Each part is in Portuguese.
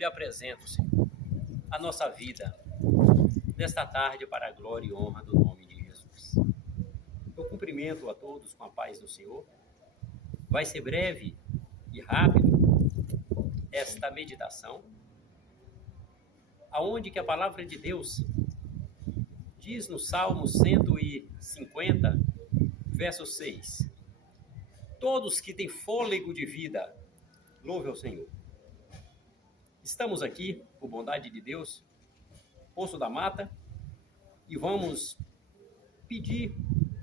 lhe apresento, Senhor, a nossa vida nesta tarde para a glória e honra do nome de Jesus. Eu cumprimento a todos com a paz do Senhor. Vai ser breve e rápido esta meditação, aonde que a palavra de Deus diz no Salmo 150, verso 6: todos que têm fôlego de vida, louve ao Senhor. Estamos aqui, por bondade de Deus, Poço da Mata, e vamos pedir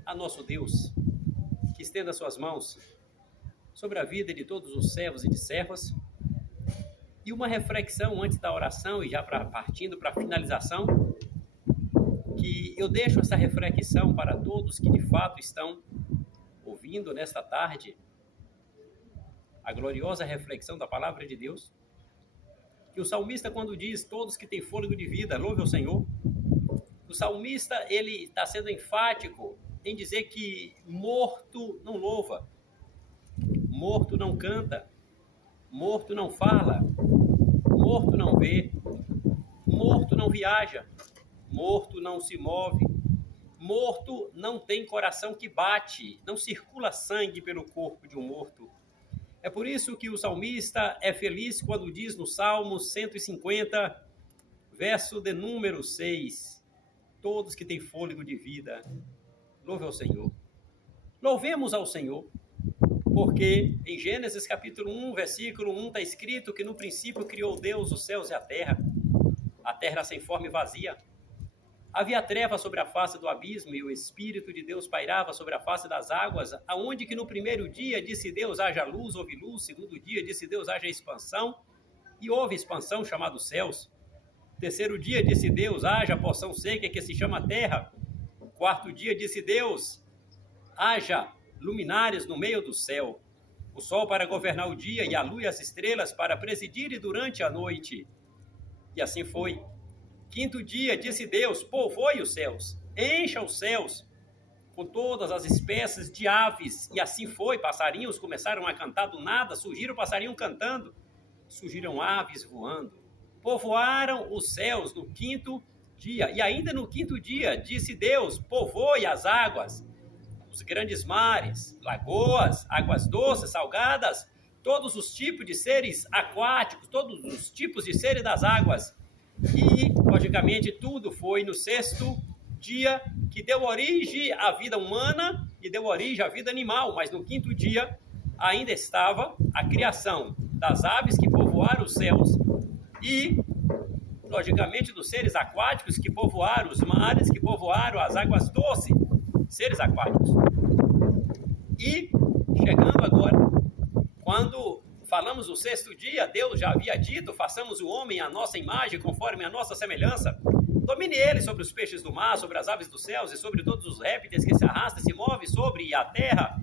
a nosso Deus que estenda suas mãos sobre a vida de todos os servos e de servas. E uma reflexão antes da oração, e já partindo para a finalização, que eu deixo essa reflexão para todos que de fato estão ouvindo nesta tarde a gloriosa reflexão da palavra de Deus, que o salmista, quando diz todos que têm fôlego de vida, louve ao Senhor, o salmista, ele está sendo enfático em dizer que morto não louva, morto não canta, morto não fala, morto não vê, morto não viaja, morto não se move, morto não tem coração que bate, não circula sangue pelo corpo de um morto. É por isso que o salmista é feliz quando diz no Salmo 150, verso de número 6, todos que têm fôlego de vida, louve ao Senhor. Louvemos ao Senhor, porque em Gênesis capítulo 1, versículo 1, está escrito que no princípio criou Deus os céus e a terra sem forma e vazia. Havia treva sobre a face do abismo e o Espírito de Deus pairava sobre a face das águas, aonde que no primeiro dia disse Deus, haja luz, houve luz, segundo dia disse Deus, haja expansão, e houve expansão, chamado céus. Terceiro dia disse Deus, haja porção seca que se chama terra. Quarto dia disse Deus, haja luminares no meio do céu, o sol para governar o dia e a lua e as estrelas para presidirem durante a noite. E assim foi. Quinto dia disse Deus, povoe os céus, encha os céus com todas as espécies de aves. E assim foi, passarinhos começaram a cantar do nada, surgiram passarinhos cantando, surgiram aves voando, povoaram os céus no quinto dia. E ainda no quinto dia disse Deus, povoe as águas, os grandes mares, lagoas, águas doces, salgadas, todos os tipos de seres aquáticos, todos os tipos de seres das águas. E, logicamente, tudo foi no sexto dia que deu origem à vida humana e deu origem à vida animal, mas no quinto dia ainda estava a criação das aves que povoaram os céus e, logicamente, dos seres aquáticos que povoaram os mares, que povoaram as águas doces, seres aquáticos. E, chegando agora, quando falamos do sexto dia, Deus já havia dito, façamos o homem à nossa imagem, conforme a nossa semelhança. Domine ele sobre os peixes do mar, sobre as aves dos céus e sobre todos os répteis que se arrastam e se movem sobre a terra.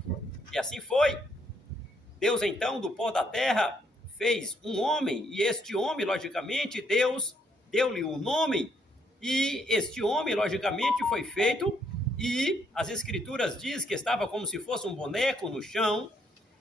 E assim foi. Deus, então, do pó da terra, fez um homem, e este homem, logicamente, Deus deu-lhe um nome, e este homem, logicamente, foi feito, e as escrituras dizem que estava como se fosse um boneco no chão.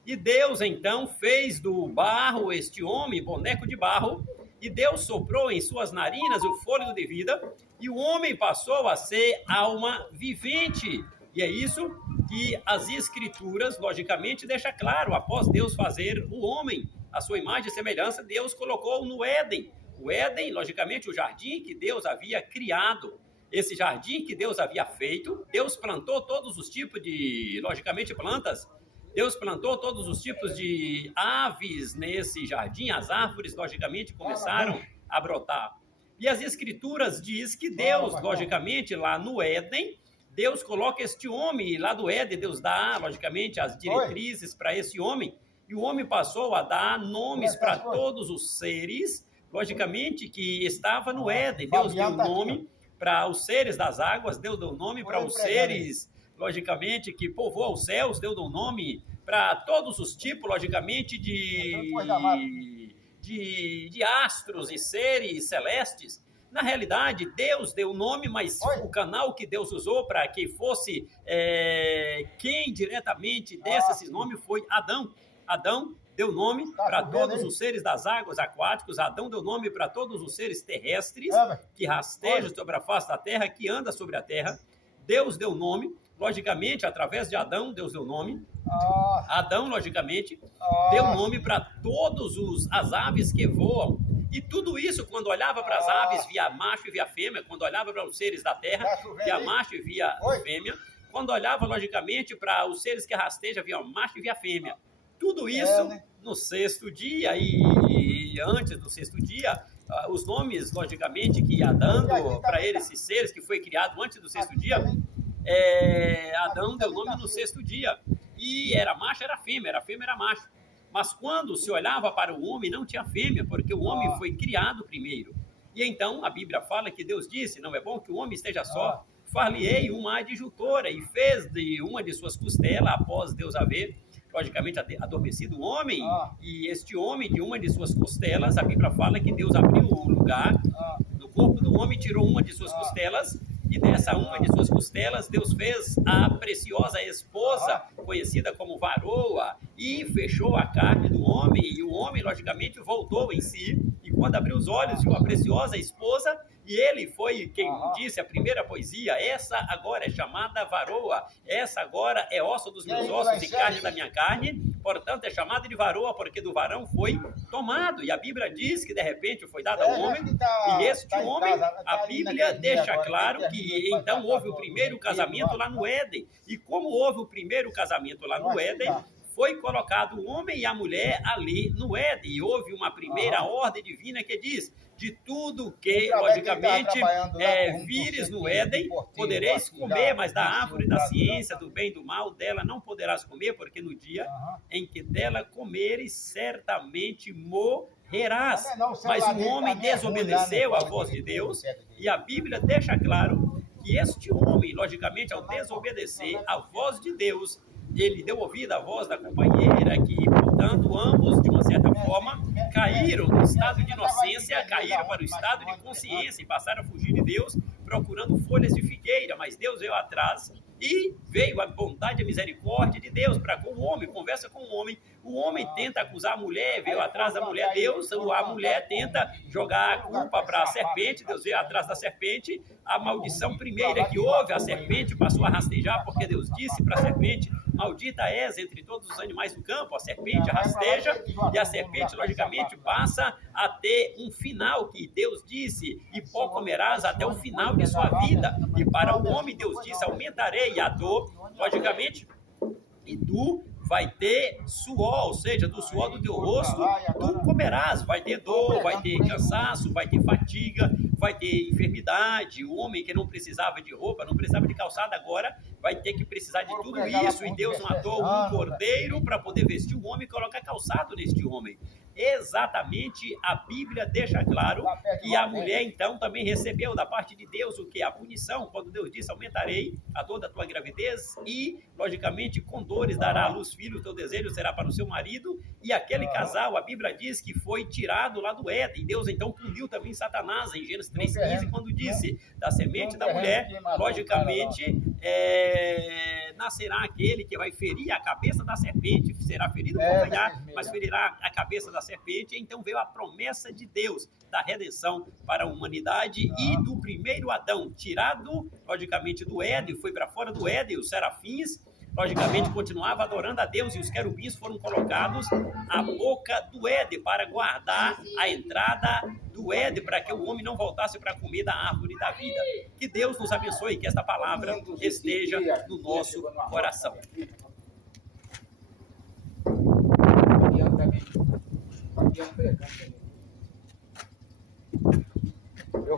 E Deus, então, fez do barro este homem, boneco de barro, e Deus soprou em suas narinas o fôlego de vida, e o homem passou a ser alma vivente. E é isso que as escrituras, logicamente, deixam claro. Após Deus fazer o homem, a sua imagem e semelhança, Deus colocou no Éden. O Éden, logicamente, o jardim que Deus havia criado. Esse jardim que Deus havia feito, Deus plantou todos os tipos de, logicamente, plantas. Deus plantou todos os tipos de aves nesse jardim, as árvores, logicamente, começaram a brotar. E as escrituras diz que Deus, logicamente, lá no Éden, Deus coloca este homem, lá do Éden, Deus dá, logicamente, as diretrizes para esse homem, e o homem passou a dar nomes para todos os seres, logicamente, que estava no Éden. Deus deu nome para os seres das águas, Deus deu nome para os seres, logicamente, que povoam os céus, Deus deu nome para todos os tipos, logicamente, de astros e seres celestes. Na realidade, Deus deu o nome, mas o canal que Deus usou para que fosse quem diretamente desse esse nome foi Adão. Adão deu nome para todos os seres das águas aquáticos, Adão deu nome para todos os seres terrestres que rastejam sobre a face da terra, que anda sobre a terra. Deus deu nome, logicamente, através de Adão, Deus deu nome. Adão, logicamente, deu nome para todas as aves que voam. E tudo isso, quando olhava para as aves, via macho e via fêmea. Quando olhava para os seres da terra, via macho e via fêmea. Quando olhava, logicamente, para os seres que rastejam, via macho e via fêmea. Tudo isso no sexto dia e antes do sexto dia, os nomes, logicamente, que ia dando para esses seres que foi criado antes do sexto dia, Adão deu nome no sexto dia. E era macho, era fêmea, era macho. Mas quando se olhava para o homem, não tinha fêmea, porque o homem foi criado primeiro. E então a Bíblia fala que Deus disse, não é bom que o homem esteja só. Far-lhe-ei uma adjutora, e fez de uma de suas costelas, após Deus haver, logicamente, adormecido o homem, e este homem, de uma de suas costelas, a Bíblia fala que Deus abriu o lugar no corpo do homem, tirou uma de suas costelas, e dessa uma de suas costelas, Deus fez a preciosa esposa, conhecida como varoa, e fechou a carne do homem, e o homem, logicamente, voltou em si, e quando abriu os olhos, viu a preciosa esposa, e ele foi quem disse a primeira poesia, essa agora é chamada varoa, essa agora é osso dos meus ossos e carne da minha carne, portanto é chamada de varoa, porque do varão foi tomado, e a Bíblia diz que de repente foi dado ao homem, e este homem, a Bíblia deixa claro que então houve o primeiro casamento lá no Éden, e como houve o primeiro casamento lá no Éden, foi colocado o homem e a mulher ali no Éden, e houve uma primeira ordem divina que diz, de tudo que, logicamente, vires no Éden, podereis comer, mas da árvore da ciência, do bem e do mal, dela não poderás comer, porque no dia em que dela comeres, certamente morrerás. Mas o homem desobedeceu à voz de Deus, e a Bíblia deixa claro que este homem, logicamente, ao desobedecer à voz de Deus, ele deu ouvido à voz da companheira, que, portanto, ambos, de uma certa forma, caíram do estado de inocência, caíram para o estado de consciência e passaram a fugir de Deus, procurando folhas de figueira, mas Deus veio atrás e veio a bondade e a misericórdia de Deus para com o homem, conversa com o homem tenta acusar a mulher, veio atrás da mulher, Deus, a mulher tenta jogar a culpa para a serpente, Deus veio atrás da serpente, a maldição primeira que houve, a serpente passou a rastejar, porque Deus disse para a serpente, maldita és entre todos os animais do campo, a serpente rasteja, e a serpente, logicamente, passa a ter um final que Deus disse, e pó comerás até o final de sua vida, e para o homem Deus disse, aumentarei a dor, logicamente, e tu vai ter suor, ou seja, do suor do teu rosto, tu comerás, vai ter dor, vai ter cansaço, vai ter fatiga, vai ter enfermidade, o homem que não precisava de roupa, não precisava de calçada, agora vai ter que precisar de tudo isso, e Deus matou um cordeiro para poder vestir o homem e colocar calçado neste homem. Exatamente, a Bíblia deixa claro que a mulher então também recebeu da parte de Deus o que? A punição, quando Deus disse, aumentarei a dor da tua gravidez e, logicamente, com dores dará à luz filho, o teu desejo será para o seu marido, e aquele casal, a Bíblia diz que foi tirado lá do Éden, e Deus então puniu também Satanás, em Gênesis 3,15, quando disse, da semente da mulher, logicamente, nascerá aquele que vai ferir a cabeça da serpente, será ferido por ganhar, mas ferirá a cabeça da serpente, então veio a promessa de Deus da redenção para a humanidade e do primeiro Adão, tirado, logicamente, do Éden, foi para fora do Éden, os serafins, logicamente, continuava adorando a Deus, e os querubins foram colocados à boca do Éden para guardar a entrada do Éden, para que o homem não voltasse para comer da árvore da vida. Que Deus nos abençoe, que esta palavra esteja no nosso coração. Adianta,